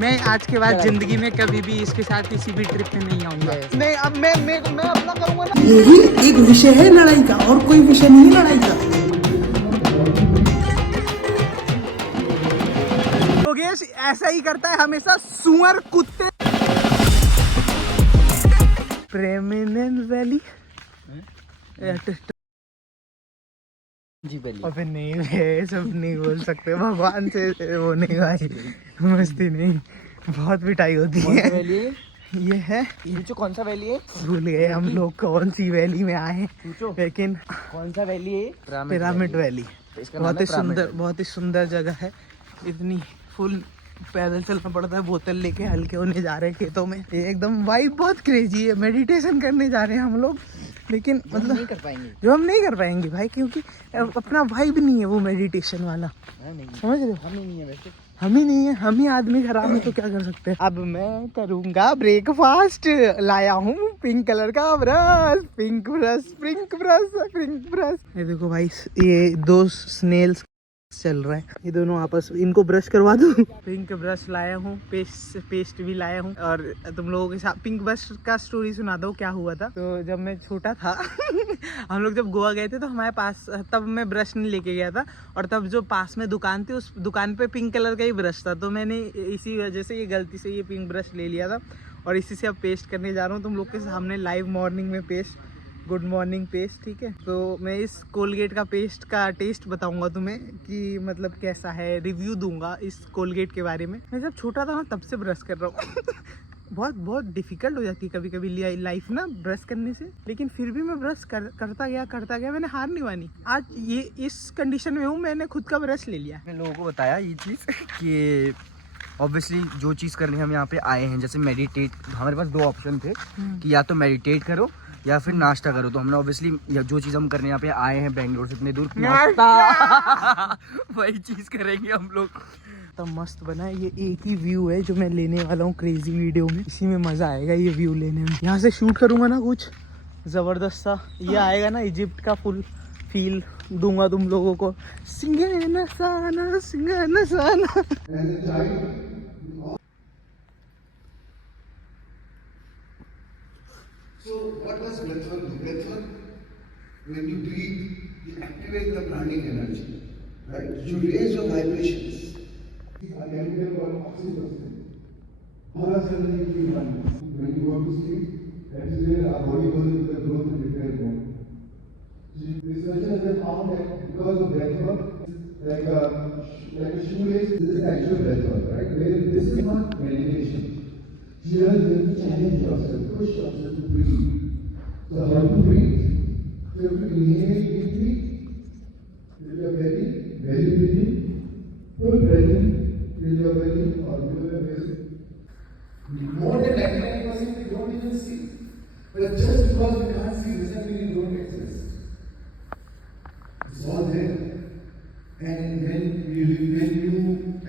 मैं आज के बाद जिंदगी में कभी भी इसके साथ किसी भी ट्रिप में नहीं आऊंगा। नहीं, अब मैं अपना करूंगा ना। यही एक विषय है लड़ाई का, और कोई विषय नहीं है लड़ाई का। योगेश ऐसा ही करता है हमेशा, सुअर कुत्ते। प्रेमिनेंट वैली जी वैली। अबे नहीं रे, सब नहीं बोल सकते भगवान से, वो नहीं भाई, मस्ती नहीं, बहुत पिटाई होती कौन सा है। वैली है? ये है, पूछो कौन सा वैली है? भूल गए हम लोग कौन सी वैली में आए हैं, पूछो लेकिन कौन सा वैली है? पिरामिड वैली तो इसका बहुत नाम ही है पिरामिड सुंदर, वैली। बहुत ही सुंदर जगह है। इतनी फुल पैदल चलना पड़ता है, बोतल लेके हल्के होने जा रहे हैं खेतों में। ये एकदम वाइब बहुत क्रेजी है। मेडिटेशन करने जा रहे हैं हम लोग, लेकिन मतलब नहीं कर पाएंगे। जो हम नहीं कर पाएंगे भाई, क्योंकि अपना वाइब नहीं है वो मेडिटेशन वाला, नहीं समझ रहे हो? हम ही नहीं है वैसे। हम ही नहीं है, हम ही आदमी खराब है तो क्या कर सकते हैं। अब मैं करूंगा ब्रेकफास्ट। लाया हूँ पिंक कलर का brush, pink brush, pink brush, pink brush. ये देखो भाई, ये दो स्नेल्स चल रहा है, ये दोनों आपस, इनको ब्रश करवा दूं। पिंक ब्रश लाया हूँ, पेस्ट भी लाया हूँ। और तुम लोगों के साथ पिंक ब्रश का स्टोरी सुना दो, क्या हुआ था। तो जब मैं छोटा था हम लोग जब गोवा गए थे तो हमारे पास, तब मैं ब्रश नहीं लेके गया था, और तब जो पास में दुकान थी उस दुकान पे पिंक कलर का ही ब्रश था, तो मैंने इसी वजह से ये गलती से ये पिंक ब्रश ले लिया था, और इसी से अब पेस्ट करने जा रहा हूँ तुम लोग के सामने लाइव मॉर्निंग में पेस्ट। गुड मॉर्निंग पेस्ट, ठीक है। तो मैं इस कोलगेट का पेस्ट का टेस्ट बताऊंगा तुम्हें कि मतलब कैसा है, रिव्यू दूंगा इस कोलगेट के बारे में। मैं जब छोटा था ना तब से ब्रश कर रहा हूँ बहुत डिफिकल्ट हो जाती है कभी कभी लाइफ ना ब्रश करने से, लेकिन फिर भी मैं ब्रश करता गया, मैंने हार नहीं मानी। आज ये इस कंडीशन में हूँ, मैंने खुद का ब्रश ले लिया। मैंने लोगों को बताया ये चीज़ कि ऑब्वियसली जो चीज़ करने हम यहाँ पे आए हैं, जैसे मेडिटेट, हमारे पास दो ऑप्शन थे कि या तो मेडिटेट करो या फिर नाश्ता करो। तो हमने ऑब्वियसली जो चीज़ हम करने यहाँ पे आए हैं बेंगलोर से इतने दूर, नाश्ता वही चीज़ करेंगे हम लोग। तो मस्त बना है। ये एक ही व्यू है जो मैं लेने वाला हूँ क्रेजी वीडियो में, इसी में मजा आएगा ये व्यू लेने में। यहाँ से शूट करूंगा ना कुछ जबरदस्त सा, ये आएगा ना, इजिप्ट का फुल फील दूंगा तुम लोगों को। सिंगना साना, सिंगना साना। So what does breathwork do? Breathwork, when you breathe, you activate the pranic energy, right? You raise your vibrations. Are chemical called oxytocin. All of a sudden you feel oneness. When you go to sleep, that is where our body goes into the growth and repair mode. Researchers have found that because of breathwork, like a shoelace, this is actual breathwork, right? Where this is not meditation. Here you have to challenge yourself, push yourself to breathe. So how to breathe? So you have to inhale deeply, fill your belly, belly breathing, full breath in, fill your belly or fill your belly. More than 99% we don't even see. But just because we can't see doesn't mean it don't exist. It's all there. And when you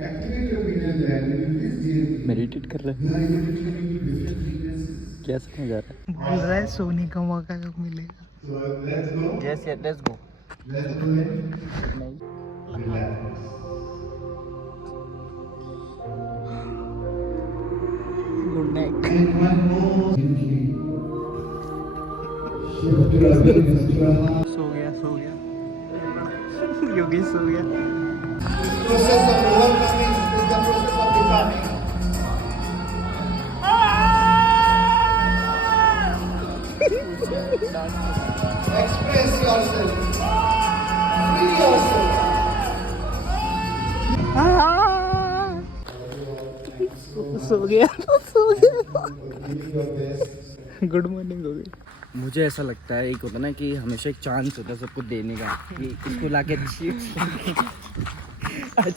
activate your pineal gland, when you release DMT, meditate कर रहे you are able to tune into different frequencies. हैं, क्या समझ आ रहा है? बोल रहा है सोने का मौका कब मिलेगा। So let's go. Yes yes, let's go. Let's go in. Relax. Good night. And one more. Shift your awareness to your heart. सो गया योगी सो गया। Process of overcoming is the process of becoming. Express yourself. Free yourself. सो गया। Give your best. Good morning हो गई। मुझे ऐसा लगता है, एक होता है ना कि हमेशा एक चांस होता है सबको देने का, कि इसको लाके अच्छी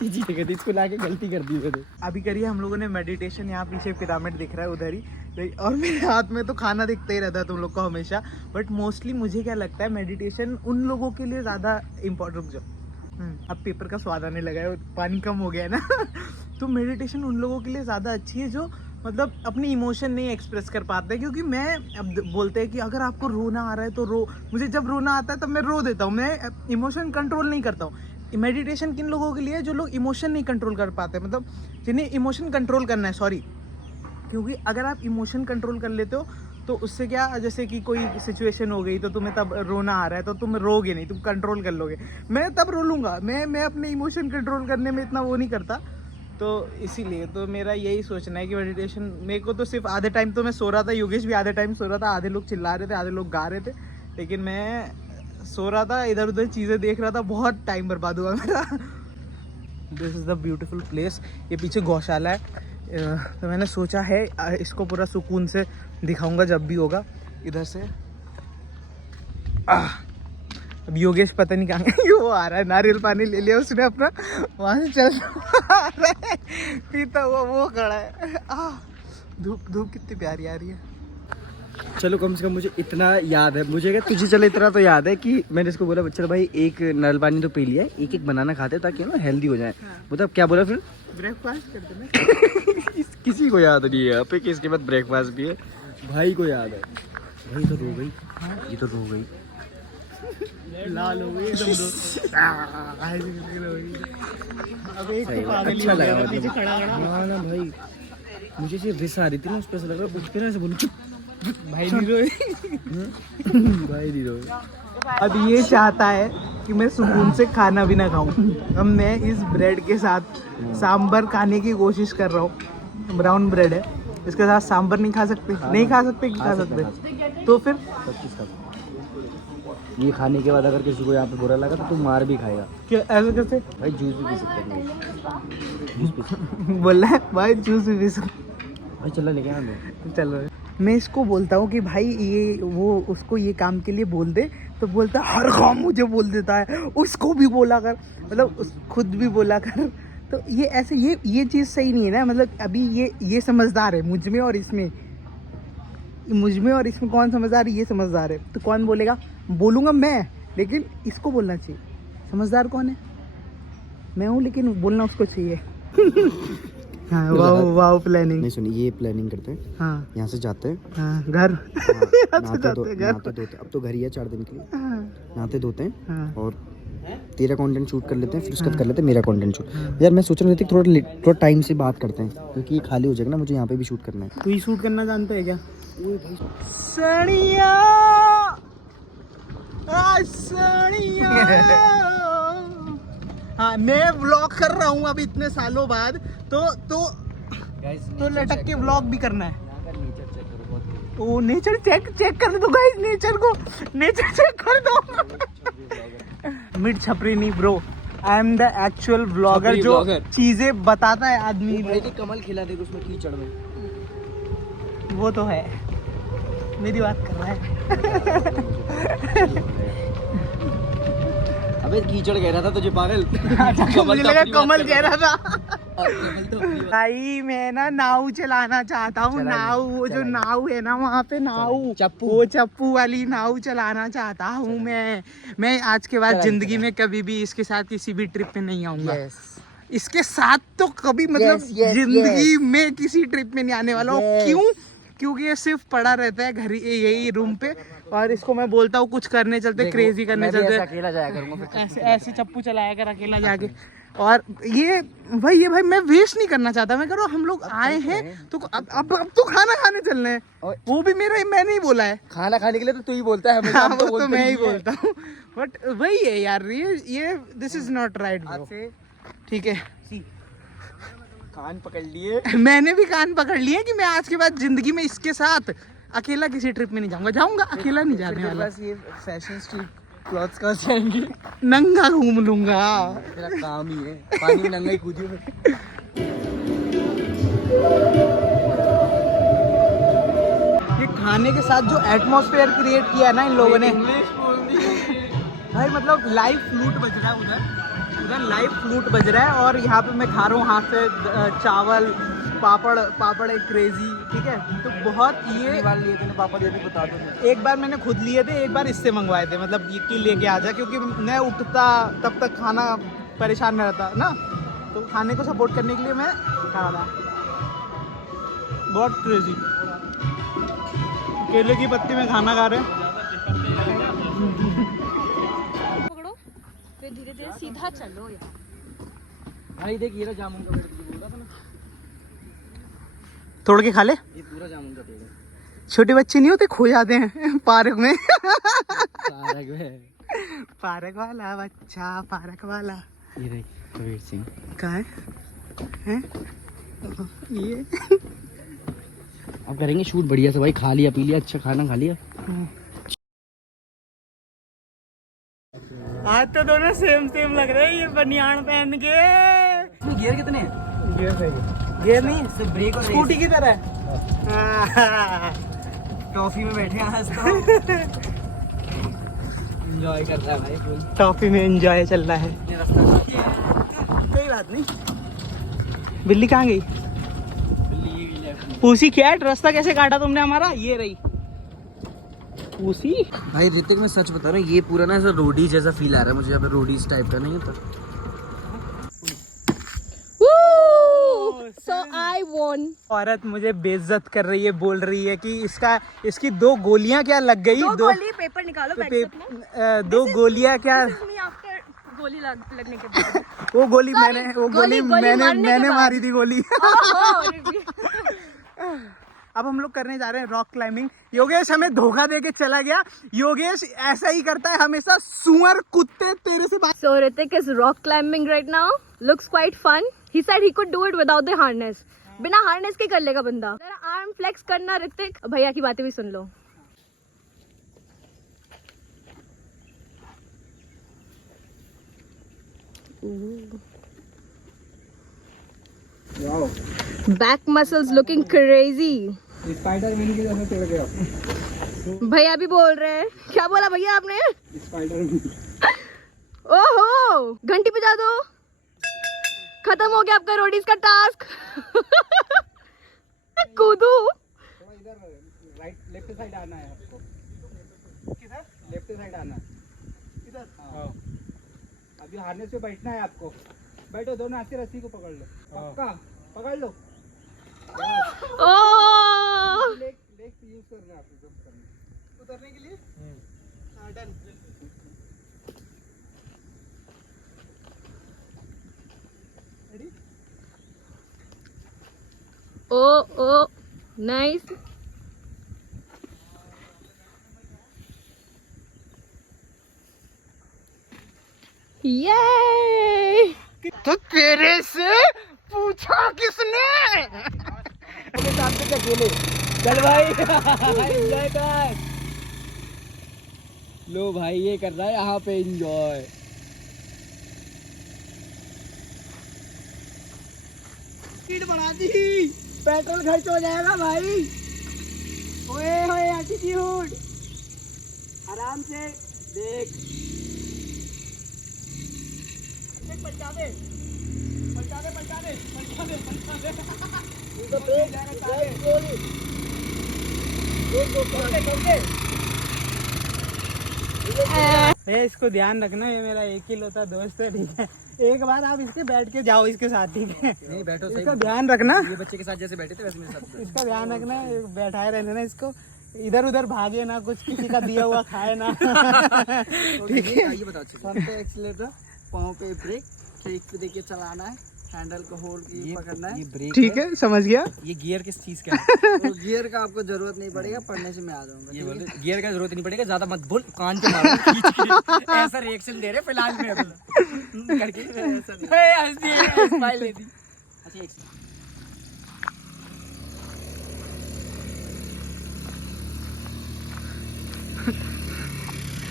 चीज़ें थी, इसको लाके गलती कर दी मैंने। अभी करिए हम लोगों ने मेडिटेशन, यहाँ पीछे पिरामिड दिख रहा है उधर ही, और मेरे हाथ में तो खाना दिखता ही रहता है तुम लोग को हमेशा। बट मोस्टली मुझे क्या लगता है, मेडिटेशन उन लोगों के लिए ज़्यादा इम्पोर्टेंट। जो अब पेपर का स्वाद आने लगा है, पानी कम हो गया है ना तो मेडिटेशन उन लोगों के लिए ज़्यादा अच्छी है जो मतलब अपनी इमोशन नहीं एक्सप्रेस कर पाते। क्योंकि मैं, अब बोलते हैं कि अगर आपको रोना आ रहा है तो रो, मुझे जब रोना आता है तब मैं रो देता हूँ, मैं इमोशन कंट्रोल नहीं करता हूँ। मेडिटेशन किन लोगों के लिए है? जो लोग इमोशन नहीं कंट्रोल कर पाते, मतलब जिन्हें इमोशन कंट्रोल करना है, सॉरी। क्योंकि अगर आप इमोशन कंट्रोल कर लेते हो तो उससे क्या, जैसे कि कोई सिचुएशन हो गई तो तुम्हें तब रोना आ रहा है तो तुम रोगे नहीं, तुम कंट्रोल कर लोगे। मैं तब रो लूँगा, मैं अपने इमोशन कंट्रोल करने में इतना वो नहीं करता। तो इसीलिए तो मेरा यही सोचना है कि मेडिटेशन, मेरे को तो सिर्फ आधे टाइम तो मैं सो रहा था, योगेश भी आधे टाइम सो रहा था, आधे लोग चिल्ला रहे थे, आधे लोग गा रहे थे, लेकिन मैं सो रहा था, इधर उधर चीज़ें देख रहा था, बहुत टाइम बर्बाद हुआ मेरा। This is the beautiful place. ये पीछे गौशाला है, तो मैंने सोचा है इसको पूरा सुकून से दिखाऊंगा जब भी होगा इधर से। अब योगेश पता नहीं कहाँ गया, वो आ रहा है, नारियल पानी ले लिया उसने अपना, वहाँ से चल आ रहा है पीता हुआ, वो खड़ा है। धूप धूप कितनी प्यारी आ रही है। चलो कम से कम मुझे इतना याद है, मुझे क्या तुझे, चलो इतना तो याद है कि मैंने इसको बोला चलो भाई एक नारियल पानी तो पी लिया है, एक एक बनाना खाते हैं ताकि ना हेल्दी हो जाए। मतलब क्या बोला फिर? ब्रेकफास्ट करते ना। किसी को याद नहीं है यहाँ पे कि इसके बाद ब्रेकफास्ट भी है। भाई को याद है। भाई तो रो गई, ये तो रो गई, लाल हो गई एकदम अब एक तो पागल ही अच्छा हो गया लगा पीछे खड़ा खड़ा। हाँ ना भाई, मुझे सिर्फ रिस आ रही थी ना, उस पर ऐसा लग रहा उठ के ना ऐसे बोलूं चुप भाई नहीं रोए। भाई नहीं रोए। अब ये चाहता है कि मैं सुकून से खाना भी ना खाऊं। अब मैं इस ब्रेड के साथ सांभर खाने की कोशिश कर रहा हूँ। ब्राउन ब्रेड है, इसके साथ सांभर नहीं खा सकते, नहीं खा सकते कि खा सकते, तो फिर सब चीज़ खा। ये खाने के बाद अगर किसी को यहाँ पे बुरा लगा तो तू मार भी खाएगा। क्या ऐसे कैसे? भाई जूस भी पी सकते हैं। बोल रहा है भाई जूस भी पी सकते। भाई चलो लेके आना। चलो मैं इसको बोलता हूँ कि भाई ये वो उसको ये काम के लिए बोल दे, तो बोलता है हर काम मुझे बोल देता है, उसको भी बोला कर, मतलब खुद भी बोला कर। तो ये ऐसे ये चीज़ सही नहीं है ना। मतलब अभी ये समझदार है मुझ में और इसमें, कौन समझदार है? ये समझदार है, तो कौन बोलेगा? बोलूँगा मैं, लेकिन इसको बोलना चाहिए। समझदार कौन है? मैं हूँ, लेकिन बोलना उसको चाहिए। हाँ, वाओ प्लानिंग। नहीं सुनिए, ये प्लानिंग करते हैं। हाँ यहाँ से जाते हैं, हाँ घर नहाते धोते, अब तो घर ही है 4 दिन के लिए, नहाते धोते हैं हाँ। और तेरा कंटेंट शूट कर लेते हैं, फिर उसके बाद कर लेते हैं मेरा कंटेंट शूट। यार मैं सोच रहा था थोड़ा टाइम से बात करते हैं, क्योंकि ये खाली हो जाएगा ना, मुझे यहाँ पे भी शूट करना है। तू ही शूट करना जानता है क्या? सड़िया हाँ, मैं व्लॉग कर रहा हूँ अब इतने सालों बाद, तो लटक के व्लॉग भी करना है। ओ नेचर चेक कर दो गाइस, नेचर चेक कर दो। मिड छपरी नहीं bro, I am the actual vlogger जो चीजें बताता है आदमी। कमल खिला देगा उसमें कीचड़ में, वो तो है, मेरी बात कर रहा है। अबे कीचड़ कह रहा था तुझे पागल। मुझे लगा कमल कह रहा था। भाई मैं ना नाव चलाना चाहता हूँ, नाव, वो जो नाव है ना वहाँ पे, नाव वो चप्पू वाली नाव चलाना चाहता हूँ मैं आज के बाद जिंदगी में कभी भी इसके साथ किसी भी ट्रिप पे नहीं आऊंगा। इसके साथ तो कभी मतलब जिंदगी में किसी ट्रिप में नहीं आने वाला हूँ। क्यों? क्योंकि ये सिर्फ पड़ा रहता है घर, यही रूम पे, और इसको मैं बोलता हूँ कुछ करने चलते, क्रेजी करने चलते, अकेला जाया करूंगा, ऐसे चप्पू चलाया कर अकेला जाके। और ये भाई मैं वेस्ट नहीं करना चाहता। मैं करो हम लोग आए हैं तो अब तो खाना खाने चलना है, वो भी मैंने ही बोला है। खाना खाने के लिए तो तू ही बोलता है, हाँ, वो तो मैं ही बोलता हूँ, बट वही है यार, ये this is not right bro. ठीक है, कान पकड़ लिए। मैंने भी कान पकड़ लिए कि मैं आज के बाद जिंदगी में इसके साथ अकेला किसी ट्रिप में नहीं जाऊंगा, अकेला नहीं जाने वाला। बस ये फैशन स्ट्रीट क्लॉथ्स कहाँ से आएंगे? नंगा घूम लूंगा, मेरा काम ही है, पानी में नंगा ही कूदियो। ये खाने के साथ जो एटमॉस्फेयर क्रिएट किया है ना इन लोगों ने, भाई मतलब लाइव फ्लूट बज रहा है उधर लाइव फ्लूट बज रहा है, और यहाँ पे मैं खा रहा हूँ हाथ से चावल, पापड़ एक क्रेजी। ठीक है, तो बहुत ये बार लिए थे पापड़, ये भी बता दो। एक बार मैंने खुद लिए थे, एक बार इससे मंगवाए थे, मतलब ये कि लेके आ जा, क्योंकि मैं उठता तब तक खाना परेशान में रहता ना, तो खाने को सपोर्ट करने के लिए मैं खा रहा था। बहुत क्रेजी, केले की पत्ती में खाना खा रहे हैं। पकड़ो, फिर धीरे सीधे सीधा चलो यार। भाई देख ये रहा जामुन का पेड़, बोल रहा था ना, तोड़ के खा ले। ये पूरा जामुन का पेड़ है। छोटे बच्चे नहीं होते, खो जाते हैं पार्क में। पार्क में, पार्क वाला बच्चा, पार्क वाला। ये देख कबीर सिंह कहाँ है? हैं? ये अब करेंगे शूट बढ़िया से भाई। खा लिया पी लिया, अच्छा खाना खा लिया। आज तो दोनों सेम सेम लग रहे हैं, ये बनियान पहन के। गियर कितने हैं? गियर नहीं, सिर्फ ब्रेक और स्कूटी की तरह। टॉफी में बैठे हैं आज तो। एंजॉय कर रहा है भाई फुल। टॉफी में एंजॉय चल रहा है। ये रास्ता कोई बात नहीं। बिल्ली कहाँ गई? पूसी क्या है, रास्ता कैसे काटा तुमने हमारा? ये रही पूसी। भाई ऋतिक मैं सच बता रहा हूँ, ये पूरा ना ऐसा रोडी जैसा फील आ रहा है मुझे। यहाँ पे रोडीज टाइप का नहीं होता। So I won. औरत मुझे बेइज्जत कर रही है, बोल रही है कि इसकी 2 गोलियां क्या लग गई। दो गोली पेपर निकालो बैक से अपना। 2 गोलियां क्या? This is me after गोली लगने के बाद। वो गोली Sorry, मैंने गोली मारने के बाद। मारी थी गोली। ओहो, अब हम लोग करने जा रहे हैं रॉक क्लाइंबिंग। योगेश हमें धोखा दे के चला गया। योगेश ऐसा ही करता है हमेशा, सुअर कुत्ते तेरे से बात। So Ritik is rock climbing right now. Looks quite fun. He said he could do it without the harness. बिना हार्नेस के कर लेगा बंदा। जरा आर्म फ्लेक्स करना ऋतिक। भैया की बातें भी सुन लो। Wow, Back muscles looking crazy. Spiderman की जैसा चढ़ गया। भैया भी बोल रहे हैं। क्या बोला भैया आपने? स्पाइडरमैन। ओहो, घंटी बजा दो। खत्म हो गया आपका रोडीज का टास्क। कूदू। इधर राइट लेफ्ट साइड आना है आपको। किधर? लेफ्ट साइड आना है। इधर। हाँ। अभी हार्नेस पे बैठना है आपको। बैठो, दोनों हाथ से रस्सी को पकड़ लो। पक्का पकड़ लो। ओह, लेग यूज करना है आपको जंप करने, उतरने के लिए। हाँ, डन। रेडी? ओ, नाइस। ये तो तेरे से पूछा किसने? चल भाई एंजॉय कर लो भाई। ये कर रहा है यहाँ पे एंजॉय। स्पीड बढ़ा दी, पेट्रोल खर्च हो जाएगा भाई। ओए होए एटीट्यूड, आराम से देख। पलटा दे, पलटा दे, पलटा दे, पलटा दे, पलटा दे। तो ब्रेक इसको ध्यान रखना, ये मेरा एक ही लौता दोस्त है, ठीक है। एक बार आप इसके बैठ के जाओ इसके साथ, ठीक है। नहीं बैठो, इसका ध्यान रखना। ये बच्चे के साथ जैसे बैठे थे वैसे मेरे साथ। इसका ध्यान रखना, बैठाए रहने ना इसको। इधर उधर भागे ना, कुछ किसी का दिया हुआ खाए ना। ठीक है, ये बताओ। पंप पे एक्सीलेटर, पाँव पे ब्रेक, ब्रेक पे देके चलाना है, हैंडल को होल्ड ये पकड़ना है। ये ब्रेक ठीक है, समझ गया। ये गियर किस चीज का है? तो गियर का आपको जरूरत नहीं पड़ेगा, पढ़ने से मैं आ जाऊंगा। ये बोल गियर का जरूरत नहीं पड़ेगा, ज्यादा मत बोल, कान के मारो खींच के। ऐसा रिएक्शन दे रहे फिलहाल में अभी करके स्माइल दे दी। अच्छा एक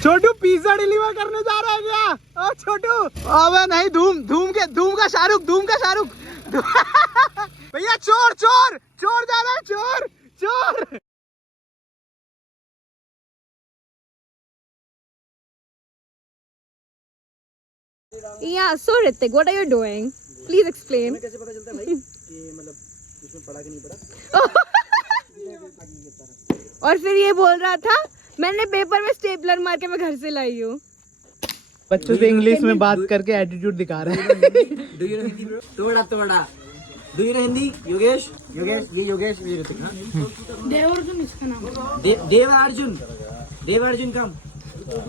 छोटू पिज्जा डिलीवर करने जा रहा है क्या? ओ छोटू, अबे नहीं, धूम का शाहरुख, भैया चोर जा रहा है, चोर। Yeah, so Ritik, what are you doing? Please explain. कैसे पता चलता है भाई कि मतलब इसमें पड़ा कि नहीं पड़ा? और फिर ये बोल रहा था मैंने पेपर में स्टेपलर मार के मैं घर से लाई हूँ। बच्चों से इंग्लिश में बात करके एटीट्यूड दिखा रहे हैं। Do you know Hindi bro? तोड़ा Do you know Hindi? Yogesh, ये योगेश, ये ऋतिक ना? देवार्जुन इसका नाम। देवार्जुन कम।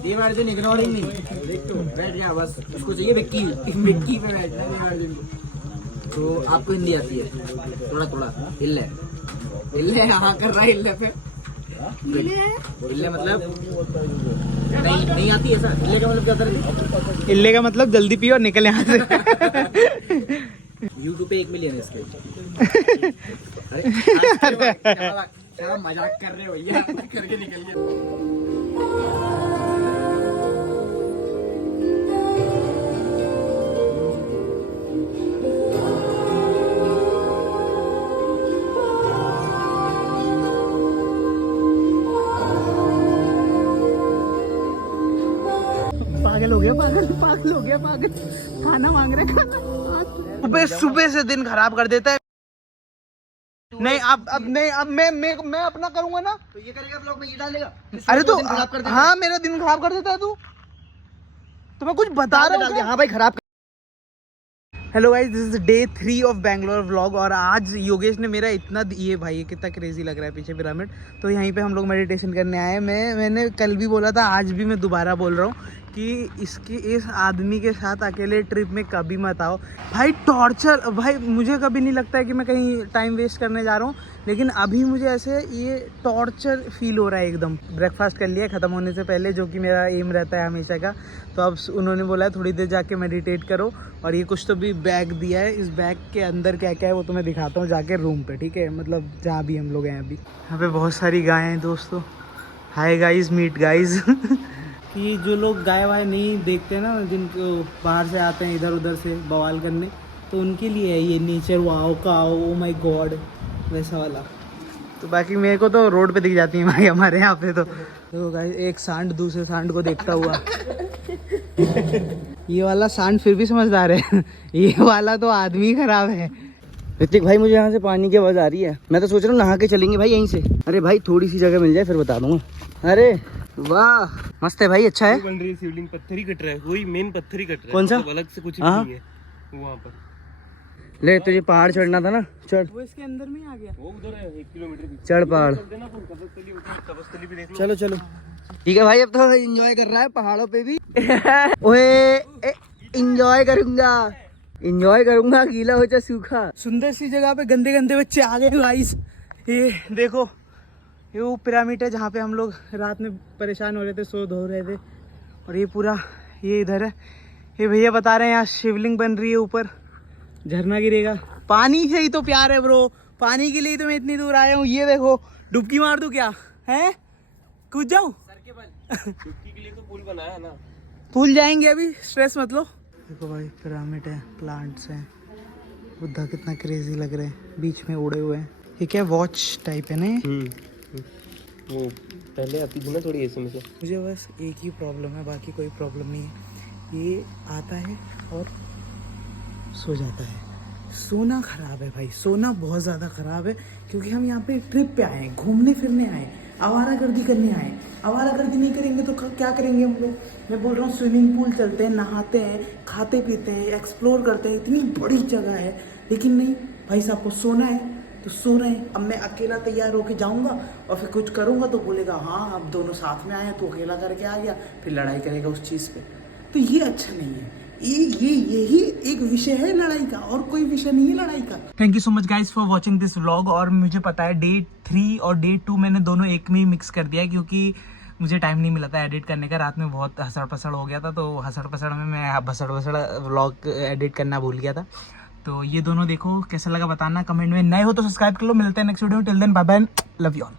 देवार्जुन इग्नोरिंग नहीं, बैठ गया बस, उसको चाहिए विक्की, विक्की पे बैठना है देवार्जुन को। तो आपको हिंदी आती है थोड़ा थोड़ा? इल्ले इल्ले हाँ कर रहा है, इल्ले पे इल्ले मतलब नहीं आती है सर। इल्ले का मतलब क्या होता है? इल्ले का मतलब जल्दी पियो और निकल यहाँ से। यूट्यूब पे 1 मिलियन है इसके। अरे क्या मजाक कर रहे हो भैया, करके निकलिए। पागल हो गया, पागल हो गया, पागल। खाना मांग रहा है, खाना। सुबह से दिन खराब कर देता है। नहीं अब नहीं, अब मैं अपना करूंगा ना। तो ये करेगा ब्लॉग में, ये डालेगा। अरे तो खराब कर देगा। हाँ मेरा दिन खराब कर देता है तू। तो मैं कुछ बता रहा हूँ। हाँ भाई खराब। Hello guys, this is day 3 of Bangalore vlog. और आज योगेश ने मेरा इतना ये भाई ये कितना क्रेजी लग रहा है पीछे पिरामिड। तो यहीं पे हम लोग मेडिटेशन करने आए हैं। मैंने कल भी बोला था, आज भी मैं दोबारा बोल रहा हूँ कि इस आदमी के साथ अकेले ट्रिप में कभी मत आओ भाई। टॉर्चर भाई, मुझे कभी नहीं लगता है कि मैं कहीं टाइम वेस्ट करने जा रहा हूँ, लेकिन अभी मुझे ऐसे ये टॉर्चर फील हो रहा है एकदम। ब्रेकफास्ट कर लिया ख़त्म होने से पहले, जो कि मेरा एम रहता है हमेशा का। तो अब उन्होंने बोला है थोड़ी देर जाके मेडिटेट करो। और ये कुछ तो भी बैग दिया है, इस बैग के अंदर क्या क्या है वो तो मैं दिखाता हूँ जाके रूम पे, ठीक है? मतलब जहाँ भी हम लोग हैं अभी। यहाँ पे बहुत सारी गायें हैं दोस्तों। Hi guys, meet guys. कि जो लोग गाय वाय नहीं देखते ना, जिनको बाहर से आते हैं इधर उधर से बवाल करने, तो उनके लिए है ये nature. Wow cow, oh my God, वैसा वाला। तो बाकी मेरे को तो रोड पे दिख जाती है भाई हमारे यहाँ पे। तो गाइस, एक सांड दूसरे सांड को देखता हुआ। ये वाला सांड फिर भी समझदार है, ये वाला तो आदमी खराब है। ऋतिक भाई, मुझे यहाँ से पानी की आवाज आ रही है। मैं तो सोच रहा हूँ नहा के चलेंगे भाई यहीं से। अरे भाई थोड़ी सी जगह मिल जाए फिर बता दूंगा। अरे वाह, मस्त है भाई, अच्छा है। बन रही है शिवलिंग, पत्थर ही कट रहा है, वही मेन पत्थर ही कट रहा है। कौन सा? मतलब अलग से कुछ भी नहीं है वहाँ पर। ले तुझे पहाड़ चढ़ना था ना, चढ़। वो इसके अंदर में आ गया। वो उधर है 1 किलोमीटर भी। चढ़ पहाड़। तपस्थली भी देख लो। चलो चलो, ठीक है भाई। अब तो एंजॉय कर रहा है पहाड़ों पे भी। ओए एंजॉय करूंगा, गीला हो जाए सूखा। सुंदर सी जगह पे गंदे गंदे बच्चे आ गए गाइस। ये देखो, ये वो पिरामिड है जहाँ पे हम लोग रात में परेशान हो रहे थे, सो धो रहे थे। और ये पूरा ये इधर है। ये भैया बता रहे हैं यहाँ शिवलिंग बन रही है, ऊपर झरना गिरेगा। पानी से ही तो प्यार है ब्रो, पानी के लिए तो मैं इतनी दूर आया हूँ। ये देखो, डुबकी मार दूं क्या है? कूद जाऊं? डुबकी के लिए तो पुल बनाया है ना। भूल जाएंगे अभी, स्ट्रेस मत लो। देखो भाई, पिरामिड है, प्लांट्स हैं, बुद्धा कितना क्रेजी लग रहे हैं, बीच में उड़े हुए हैं। ये क्या वॉच टाइप है ना? वो पहले आती थी ना थोड़ी ऐसे में से। मुझे बस एक ही प्रॉब्लम है, बाकी कोई प्रॉब्लम नहीं है। ये आता है और सो जाता है। सोना खराब है भाई, सोना बहुत ज़्यादा खराब है। क्योंकि हम यहाँ पे ट्रिप पे आए हैं, घूमने फिरने आए, आवारागर्दी करने आए। आवारागर्दी नहीं करेंगे तो क्या करेंगे हम लोग? मैं बोल रहा हूँ स्विमिंग पूल चलते हैं, नहाते हैं, खाते पीते हैं, एक्सप्लोर करते हैं। इतनी बड़ी जगह है, लेकिन नहीं भाई साहब को सोना है तो सो रहे हैं। अब मैं अकेला तैयार होके जाऊंगा और फिर कुछ करूंगा तो बोलेगा हाँ अब दोनों साथ में आए हैं, तो अकेला करके आ गया, फिर लड़ाई करेगा उस चीज़ पे। तो ये अच्छा नहीं है। यही एक विषय है लड़ाई का, और कोई विषय नहीं है लड़ाई का। Thank you so much guys for watching this vlog. और मुझे पता है डे 3 और डे 2 मैंने दोनों एक में ही मिक्स कर दिया है, क्योंकि मुझे टाइम नहीं मिला था एडिट करने का। रात में बहुत हसड़ पसड़ हो गया था, तो हसड़ पसड़ में मैं भसड़ भसड़ व्लॉग एडिट करना भूल गया था। तो ये दोनों देखो, कैसा लगा बताना कमेंट में। नए हो तो सब्सक्राइब कर लो। मिलते हैं नेक्स्ट वीडियो में। Till then bye bye, love you all.